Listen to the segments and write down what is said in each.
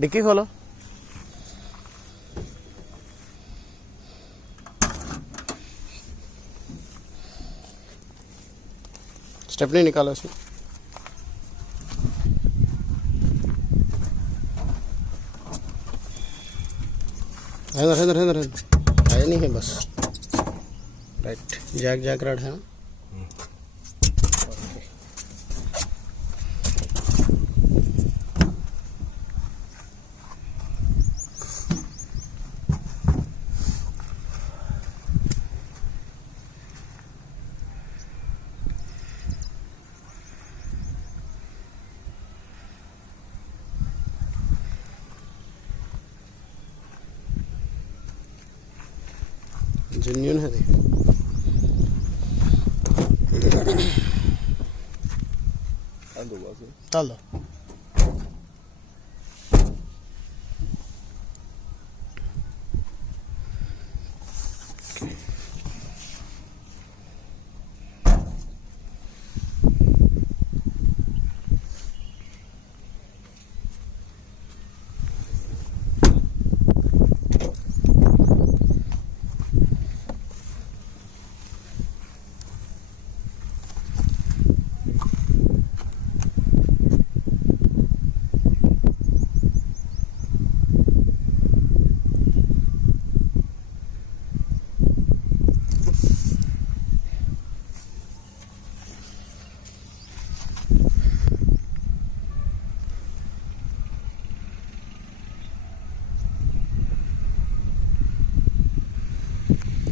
डिक्की खोलो। स्टेपनी निकालो इसमें। रहना आया नहीं है बस। राइट, जैक जैक रड है ना। जेन्युइन है, देखो। डाल दो।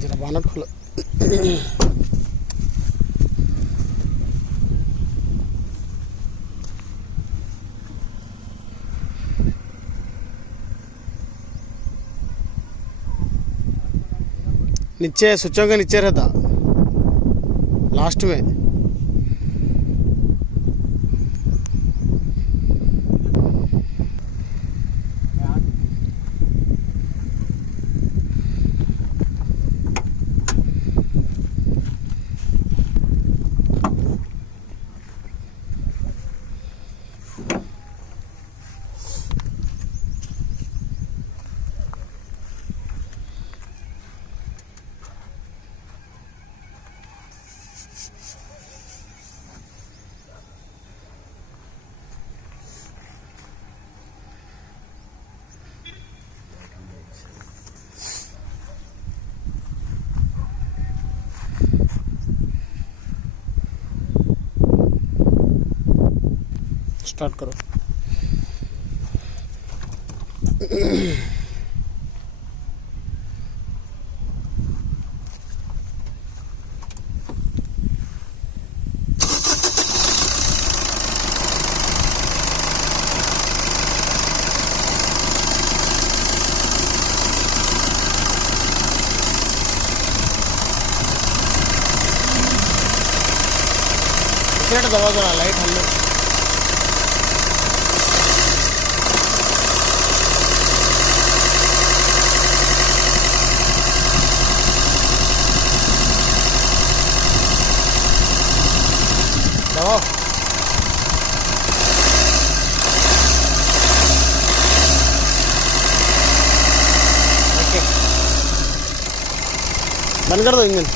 जरा बानट खोलो। नीचे स्विचों के नीचे रहता लास्ट में। स्टार्ट करो। दबा जरा, लाइट हल्लो। दबाओ। ओके, बंद कर दो इंजन।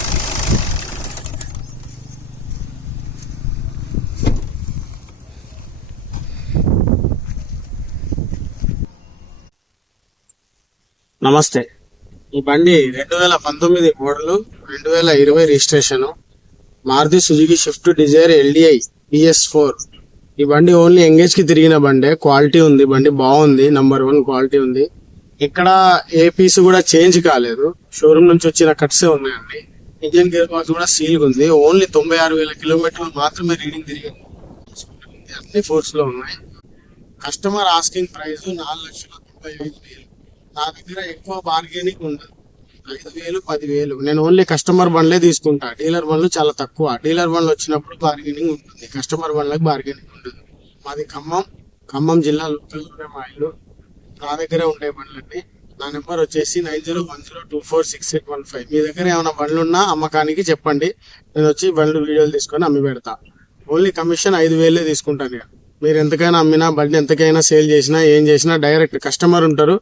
నమస్తే, ఈ బండి 2019 model, 2020 registration, Maruti Suzuki Swift Dzire LDI PS4. ఈ బండి ఓన్లీ ఎంగేజ్ కి తిరిగిన బండే. క్వాలిటీ ఉంది, బండి బాగుంది, నంబర్ 1 క్వాలిటీ ఉంది. ఇక్కడ ఏ పీస్ కూడా చేంజ్ కాలేదు, షోరూమ్ నుంచి వచ్చిన కట్సే ఉన్నాయండి. ఇంజిన్ గేర్ బాక్స్ కూడా సీల్ ఉంది. ఓన్లీ 96,000 కిలోమీటర్లు మాత్రమే రీడింగ్ తిరిగింది. అన్ని ఫోర్స్ లో ఉన్నాయి. Customer asking price 4,95,000. నా దగ్గర ఎక్కువ బార్గెనింగ్ ఉండదు. 5,000, 10,000 నేను ఓన్లీ కస్టమర్ బండ్లే తీసుకుంటా. డీలర్ బండ్లు చాలా తక్కువ. డీలర్ బండ్లు వచ్చినప్పుడు బార్గెనింగ్ ఉంటుంది, కస్టమర్ బండ్లకు బార్గెనింగ్ ఉండదు. మాది ఖమ్మం జిల్లా లోకల్లోనే మా ఇల్లు. నా దగ్గరే ఉంటాయి బండ్లన్నీ. నా నెంబర్ వచ్చేసి 9010246815. మీ దగ్గర ఏమైనా బండ్లు ఉన్నా అమ్మకానికి చెప్పండి, నేను వచ్చి బండ్లు వీడియోలు తీసుకొని అమ్మి పెడతా. ఓన్లీ కమిషన్ 5,000 తీసుకుంటాను. మీరు ఎంతకైనా అమ్మినా, బండి ఎంతకైనా సేల్ చేసినా, ఏం చేసినా డైరెక్ట్ కస్టమర్ ఉంటారు,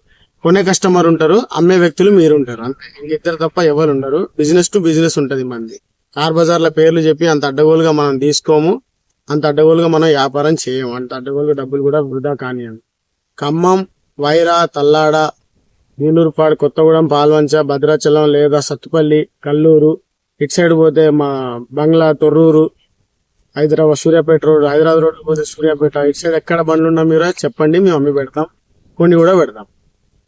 కొనే కస్టమర్ ఉంటారు, అమ్మే వ్యక్తులు మీరు ఉంటారు. అంతే, ఇంకిద్దరు తప్ప ఎవరు ఉండరు. బిజినెస్ టు బిజినెస్ ఉంటది మంది. కార్ బజార్ల పేర్లు చెప్పి అంత అడ్డగోలుగా మనం తీసుకోము, అంత అడ్డగోలుగా మనం వ్యాపారం చేయము, అంత అడ్డగోలుగా డబ్బులు కూడా వృధా కానివ్వండి. ఖమ్మం, వైరా, తల్లాడ, నీలూరుపాడు, కొత్తగూడెం, పాల్వంచ, భద్రాచలం లేదా సత్తుపల్లి, కల్లూరు, ఇటు సైడ్ పోతే మా బంగ్లా, తొర్రూరు, హైదరాబాద్ సూర్యాపేట రోడ్, హైదరాబాద్ రోడ్ పోతే సూర్యాపేట, ఇటు సైడ్ ఎక్కడ బండ్లు ఉన్నా మీరు చెప్పండి, మేము అమ్మి పెడతాం, కొన్ని కూడా పెడతాం.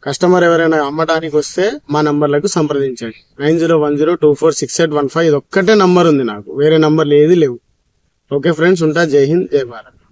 కస్టమర్ ఎవరైనా అమ్మడానికి వస్తే మా నంబర్లకు సంప్రదించండి. 9010246815. ఇది ఒక్కటే నంబర్ ఉంది నాకు, వేరే నంబర్లు ఏది లేవు. ఓకే ఫ్రెండ్స్, ఉంటా. జై హింద్, జై భారత్.